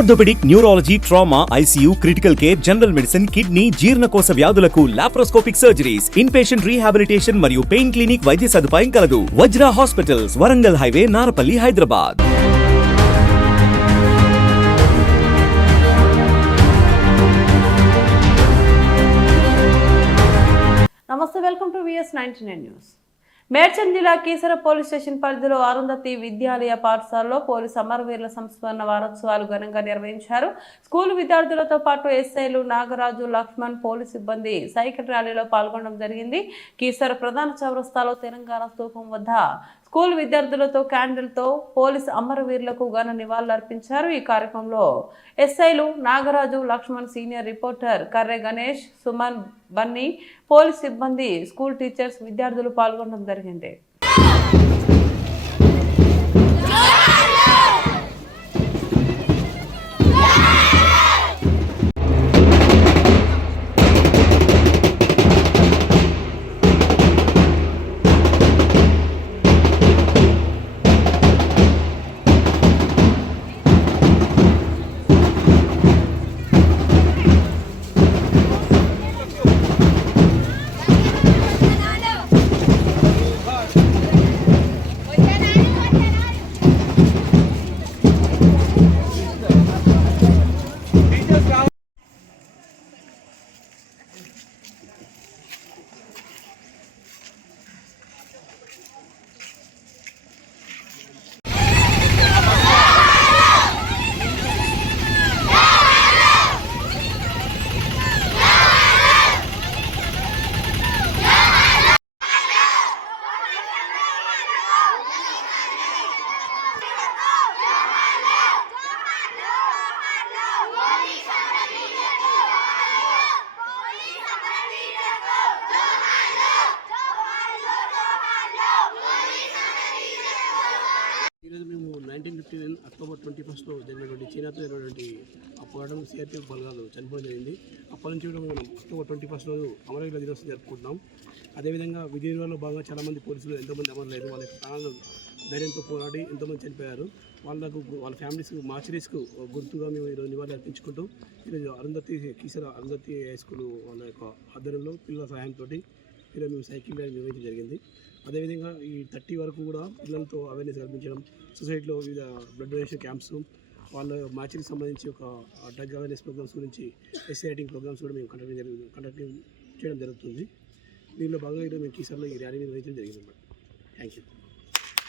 Orthopaedic, neurology, trauma, ICU, critical care, general medicine, kidney, జీర్ణకోశ వ్యాధులకు laparoscopic surgeries, inpatient rehabilitation మరియు pain clinic వైద్య సదుపాయం కలదు. Vajra hospitals, Warangal highway, Narapalli, Hyderabad. నమస్తే, welcome to VS99 news. Medchal జిల్లా కీసర పోలీస్ స్టేషన్ పరిధిలో అరుంధతి విద్యాలయ పాఠశాలలో పోలీసు అమరవీరుల సంస్మరణ వారోత్సవాలు ఘనంగా నిర్వహించారు. స్కూల్ విద్యార్థులతో పాటు ఎస్ఐలు నాగరాజు, లక్ష్మణ్, పోలీసు సిబ్బంది సైకిల్ ర్యాలీలో పాల్గొనడం జరిగింది. కీసర ప్రధాన చౌరస్తాలో తెలంగాణ స్తూపం వద్ద స్కూల్ విద్యార్థులతో క్యాండిల్తో పోలీసు అమరవీరులకు ఘన నివాళులు అర్పించారు. ఈ కార్యక్రమంలో ఎస్ఐలు Nagaraju, Lakshman, senior reporter Karre Ganesh, Suman, Bunny, police సిబ్బంది, స్కూల్ టీచర్స్, విద్యార్థులు పాల్గొనడం జరిగింది. ఈరోజు మేము 1959 అక్టోబర్ 21 జరిగినటువంటి చైనాతో జరిగినటువంటి పోరాటం సిఆర్పిఎఫ్ బలగాలు చనిపోవడం జరిగింది. అప్పటి నుంచి కూడా మనం అక్టోబర్ 21 రోజు అమరవీరుల దినోత్సవం జరుపుకుంటున్నాం. అదేవిధంగా విధి నిర్వహణలో భాగంగా చాలామంది పోలీసులు ఎంతోమంది అమరులయ్యారు. వాళ్ళ ప్రాణాలను ధైర్యంతో పోరాడి ఎంతోమంది చనిపోయారు. వాళ్ళ ఫ్యామిలీస్కు, మార్చరీస్కు గుర్తుగా మేము ఈరోజు నివాళులు అర్పించుకుంటూ ఈరోజు కీసర అరుంధతి హై స్కూల్ వాళ్ళ యొక్క ఆధ్వర్యంలో పిల్లల సహాయంతో ఈరోజు మేము సైకిల్ ర్యాలీ నిర్వహించడం జరిగింది. అదేవిధంగా ఈ 30 వరకు కూడా పిల్లలతో అవేర్నెస్ కల్పించడం, సొసైటీలో వివిధ బ్లడ్ డొనేషన్ క్యాంప్స్, వాళ్ళ మ్యాచ్కి సంబంధించి ఒక డ్రగ్ అవేర్నెస్ ప్రోగ్రామ్స్ గురించి ఎస్సీ రైటింగ్ ప్రోగ్రామ్స్ కూడా మేము కండక్ట్ చేయడం జరుగుతుంది. దీనిలో భాగంగా ఈరోజు మేము కీసర్లో ఈ ర్యాలీ నిర్వహించడం జరిగింది. Thank you.